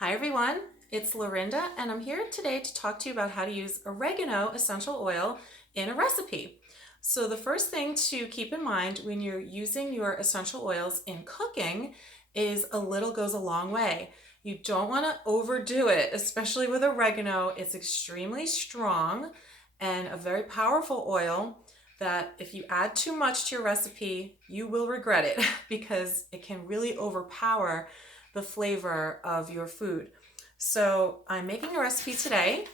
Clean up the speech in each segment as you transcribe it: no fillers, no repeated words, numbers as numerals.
Hi everyone, it's Lorinda and I'm here today to talk to you about how to use oregano essential oil in a recipe. So the first thing to keep in mind when you're using your essential oils in cooking is a little goes a long way. You don't want to overdo it, especially with oregano. It's extremely strong and a very powerful oil that if you add too much to your recipe, you will regret it because it can really overpower the flavor of your food. So I'm making a recipe today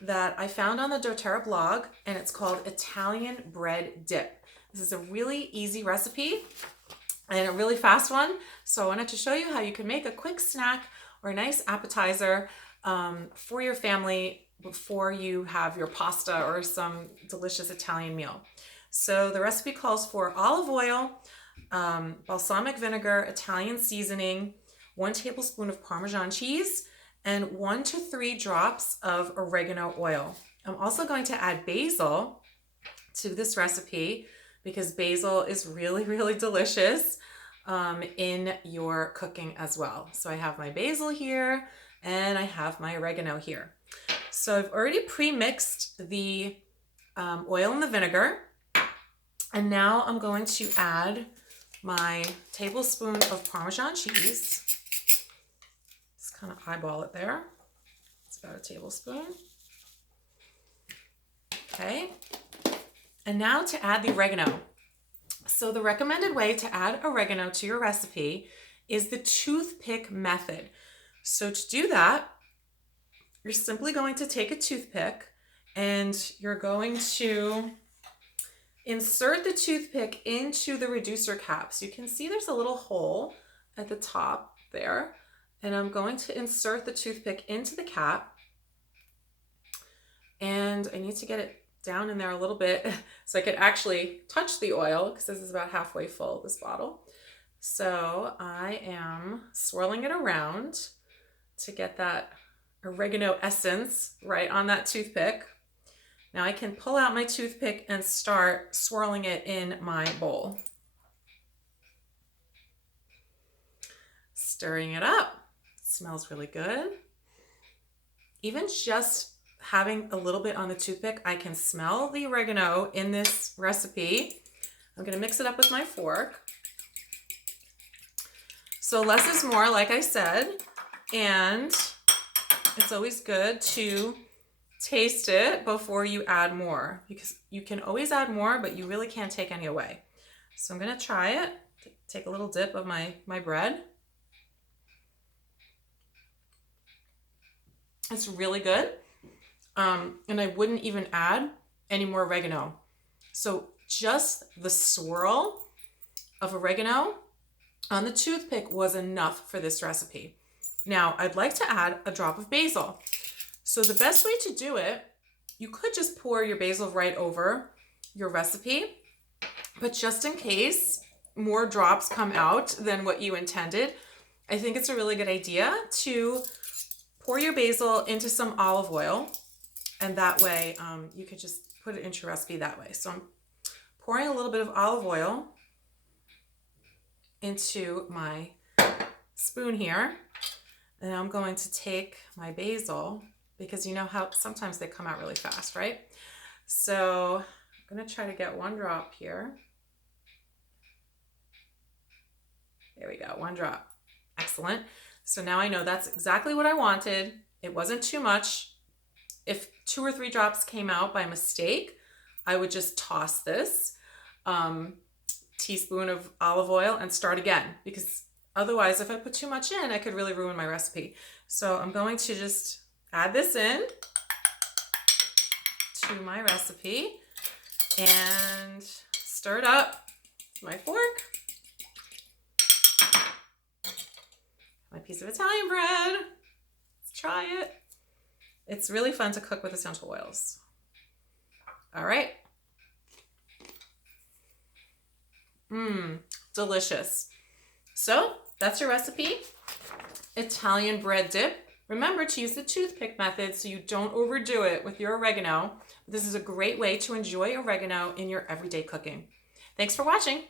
that I found on the doTERRA blog, and it's called Italian bread dip. This is a really easy recipe and a really fast one. So I wanted to show you how you can make a quick snack or a nice appetizer for your family before you have your pasta or some delicious Italian meal. So the recipe calls for olive oil, balsamic vinegar, Italian seasoning, 1 tablespoon of Parmesan cheese, and 1 to 3 drops of oregano oil. I'm also going to add basil to this recipe because basil is really, really delicious in your cooking as well. So I have my basil here and I have my oregano here. So I've already pre-mixed the oil and the vinegar, and now I'm going to add my tablespoon of Parmesan cheese. Just kind of eyeball it there. It's about a tablespoon. Okay. And now to add the oregano. So the recommended way to add oregano to your recipe is the toothpick method. So to do that, you're simply going to take a toothpick and you're going to insert the toothpick into the reducer cap. So you can see there's a little hole at the top there. And I'm going to insert the toothpick into the cap. And I need to get it down in there a little bit so I could actually touch the oil, because this is about halfway full, this bottle. So I am swirling it around to get that oregano essence right on that toothpick. Now I can pull out my toothpick and start swirling it in my bowl. Stirring it up. Smells really good. Even just having a little bit on the toothpick, I can smell the oregano in this recipe. I'm going to mix it up with my fork. So less is more, like I said, and it's always good to taste it before you add more, because you can always add more, but you really can't take any away. So I'm going to try it. Take a little dip of my bread. It's really good. And I wouldn't even add any more oregano. So just the swirl of oregano on the toothpick was enough for this recipe. Now I'd like to add a drop of basil. So the best way to do it, you could just pour your basil right over your recipe, but just in case more drops come out than what you intended, I think it's a really good idea to pour your basil into some olive oil, and that way you could just put it into your recipe that way. So I'm pouring a little bit of olive oil into my spoon here, and I'm going to take my basil, because you know how sometimes they come out really fast, right? So I'm going to try to get 1 drop here. There we go, 1 drop. Excellent. So now I know that's exactly what I wanted. It wasn't too much. If 2 or 3 drops came out by mistake, I would just toss this teaspoon of olive oil and start again, because otherwise if I put too much in, I could really ruin my recipe. So I'm going to just add this in to my recipe and stir it up with my fork. My piece of Italian bread. Let's try it. It's really fun to cook with essential oils. All right. Delicious. So that's your recipe, Italian bread dip. Remember to use the toothpick method so you don't overdo it with your oregano. This is a great way to enjoy oregano in your everyday cooking. Thanks for watching.